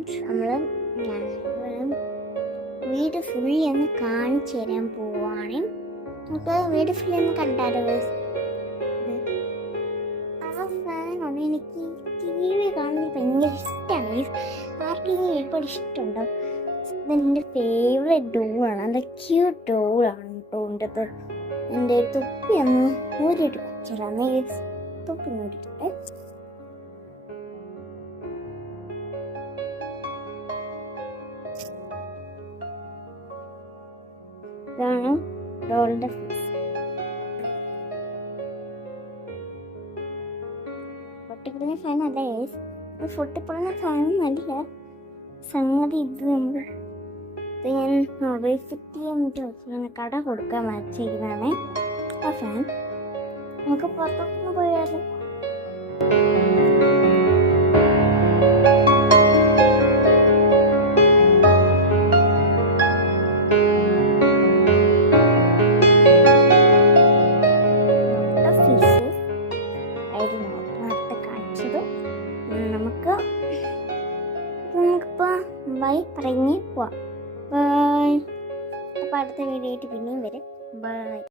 Friends, വീട് fully ഒന്ന് കാണിച്ചു തരാൻ പോവാണ്. നമുക്ക് വീട് ഫുള്ളി ഒന്ന് കണ്ടാലോ? ആ ഫാനാണ്. എനിക്ക് TV കാണുന്നത് ഭയങ്കര ഇഷ്ടമാണ്. ആർക്കെങ്കിലും ഒരുപാട് ഇഷ്ടമുണ്ടോ? ഇതെൻ്റെ ഫേവറേറ്റ് ഡോളാണ്. അത് ക്യൂട്ട് ഡോളാണ് കേട്ടോ. എൻ്റെ തൊപ്പി ഒന്ന് ഊരിയിട്ട് കുറച്ചിടാം. തൊപ്പി ഊരിയിട്ട് ഇതാണ് ഡോളിൻ്റെ ഫേസ്. പൊട്ടിപ്പൊളിഞ്ഞ ഫാൻ അല്ല ഗൈസ്, പൊട്ടിപ്പൊളിഞ്ഞ ഫാനൊന്നല്ല സംഗതി. ഇത് ഞാൻ മൊബൈൽ ഫിറ്റ് ചെയ്യാൻ വേണ്ടി വെച്ചിങ്ങനെ കട കൊടുക്കാൻ വച്ചിരിക്കുന്നതാണ് ആ ഫാൻ. നമുക്ക് പുറത്തോട്ടൊന്ന് പോയാലോ? നമുക്കിപ്പോൾ ബൈ പറഞ്ഞ് പോവാം. ബൈ. അപ്പോൾ അടുത്ത വീഡിയോ ആയിട്ട് പിന്നെയും വരും. ബൈ.